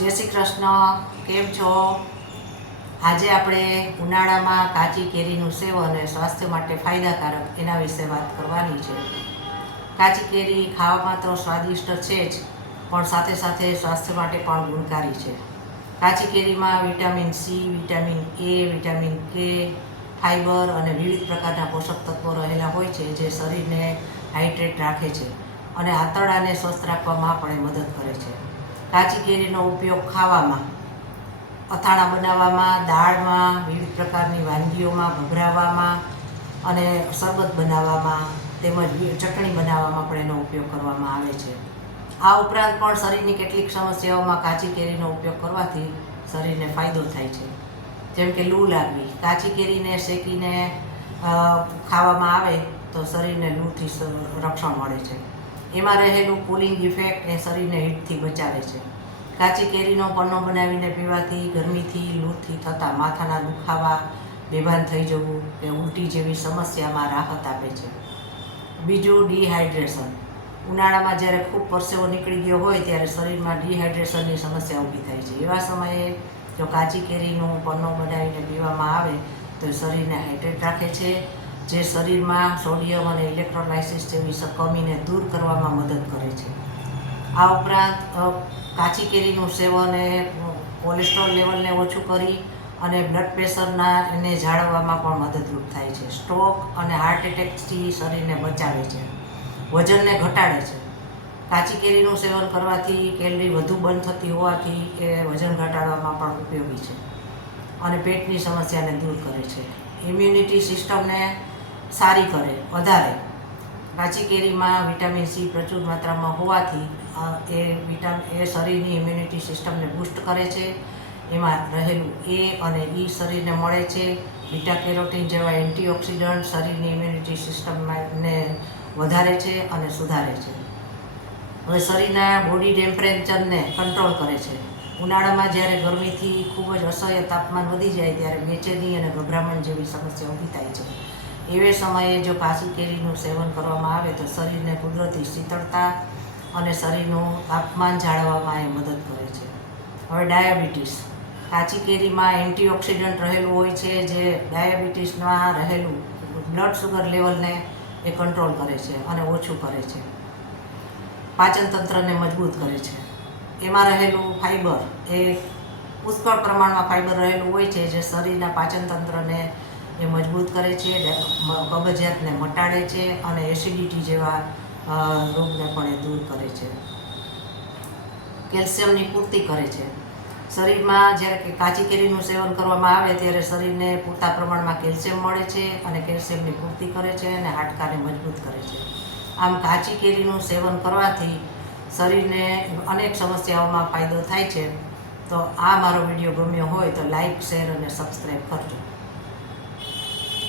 જય શ્રી કૃષ્ણ. કેમ છો? આજે આપણે ઉનાળામાં કાચી કેરીનું સેવન અને સ્વાસ્થ્ય માટે ફાયદાકારક એના વિશે વાત કરવાની છે. કાચી કેરી ખાવામાં તો સ્વાદિષ્ટ છે જ, પણ સાથે સાથે સ્વાસ્થ્ય માટે પણ ગુણકારી છે. કાચી કેરીમાં vitamin C, vitamin A, vitamin K, fibre અને વિવિધ પ્રકારના પોષક તત્વો રહેલા હોય છે, જે શરીરને હાઇડ્રેટ રાખે છે અને આંતરડાને સ્વસ્થ રાખવામાં પણ મદદ કરે છે. કાચી કેરીનો ઉપયોગ ખાવામાં, અથાણા બનાવવામાં, દાળમાં, વિવિધ પ્રકારની વાનગીઓમાં ભભરાવવામાં અને શરબત બનાવવામાં તેમજ ચટણી બનાવવામાં પણ એનો ઉપયોગ કરવામાં આવે છે. આ ઉપરાંત પણ શરીરની કેટલીક સમસ્યાઓમાં કાચી કેરીનો ઉપયોગ કરવાથી શરીરને ફાયદો થાય છે. જેમ કે લૂ લાગવી, કાચી કેરીને શેકીને ખાવામાં આવે તો શરીરને લૂથી રક્ષણ મળે છે. એમાં રહેલું કુલિંગ ઇફેક્ટ એ શરીરને હીટથી બચાવે છે. કાચી કેરીનો પન્નો બનાવીને પીવાથી ગરમીથી, લૂથી થતા માથાના દુખાવા, બેભાન થઈ જવું કે ઉલટી જેવી સમસ્યામાં રાહત આપે છે. બીજું, ડિહાઇડ્રેશન. ઉનાળામાં જ્યારે ખૂબ પરસેવો નીકળી ગયો હોય ત્યારે શરીરમાં ડિહાઇડ્રેશનની સમસ્યા ઊભી થાય છે. એવા સમયે જો કાચી કેરીનો પન્નો બનાવીને પીવામાં આવે તો શરીરને હાઇડ્રેટ રાખે છે, જે શરીરમાં સોડિયમ અને ઇલેક્ટ્રોલાઇસિસ જેવી કમીને દૂર કરવામાં મદદ કરે છે. આ ઉપરાંત કાચી કેરીનું સેવન એ કોલેસ્ટ્રોલ લેવલને ઓછું કરી અને બ્લડ પ્રેશરના એને જાળવવામાં પણ મદદરૂપ થાય છે. સ્ટ્રોક અને હાર્ટ એટેકથી શરીરને બચાવે છે. વજનને ઘટાડે છે. કાચી કેરીનું સેવન કરવાથી કેલરી વધુ બર્ન થતી હોવાથી એ વજન ઘટાડવામાં પણ ઉપયોગી છે અને પેટની સમસ્યાને દૂર કરે છે. ઇમ્યુનિટી સિસ્ટમને સારી કરે, વધારે. કાચી કેરીમાં વિટામિન સી પ્રચુર માત્રામાં હોવાથી એ શરીરની ઇમ્યુનિટી સિસ્ટમને બૂસ્ટ કરે છે. એમાં રહેલું એ અને ઈ શરીરને મળે છે. બીટા કેરોટીન જેવા એન્ટીઓક્સિડન્ટ શરીરની ઇમ્યુનિટી સિસ્ટમને વધારે છે અને સુધારે છે. હવે શરીરના બોડી ટેમ્પરેચરને કંટ્રોલ કરે છે. ઉનાળામાં જ્યારે ગરમીથી ખૂબ જ અસહ્ય તાપમાન વધી જાય ત્યારે બેચેની અને ગભરામણ જેવી સમસ્યા ઊભી થાય છે. એવે સમયે જો કાચી કેરીનું સેવન કરવામાં આવે તો શરીરને કુદરતી શીતળતા અને શરીરનું તાપમાન જાળવવામાં એ મદદ કરે છે. હવે ડાયાબિટીસ. કાચી કેરીમાં એન્ટીઓક્સિડન્ટ રહેલું હોય છે, જે ડાયાબિટીસમાં રહેલું બ્લડ શુગર લેવલને એ કંટ્રોલ કરે છે અને ઓછું કરે છે. પાચન તંત્રને મજબૂત કરે છે. એમાં રહેલું ફાઇબર એ પુષ્કળ પ્રમાણમાં ફાઇબર રહેલું હોય છે, જે શરીરના પાચન તંત્રને એ મજબૂત કરે છે, કબજિયાતને મટાડે છે અને એસિડિટી જેવા રોગને પણ એ દૂર કરે છે. કેલ્શિયમની પૂર્તિ કરે છે. શરીરમાં જ્યારે કાચી કેરીનું સેવન કરવામાં આવે ત્યારે શરીરને પૂરતા પ્રમાણમાં કેલ્શિયમ મળે છે અને કેલ્શિયમની પૂર્તિ કરે છે અને હાડકાને મજબૂત કરે છે. આમ કાચી કેરીનું સેવન કરવાથી શરીરને અનેક સમસ્યાઓમાં ફાયદો થાય છે. તો આ મારો વિડીયો ગમ્યો હોય તો લાઈક, શેર અને સબસ્ક્રાઈબ કરજો.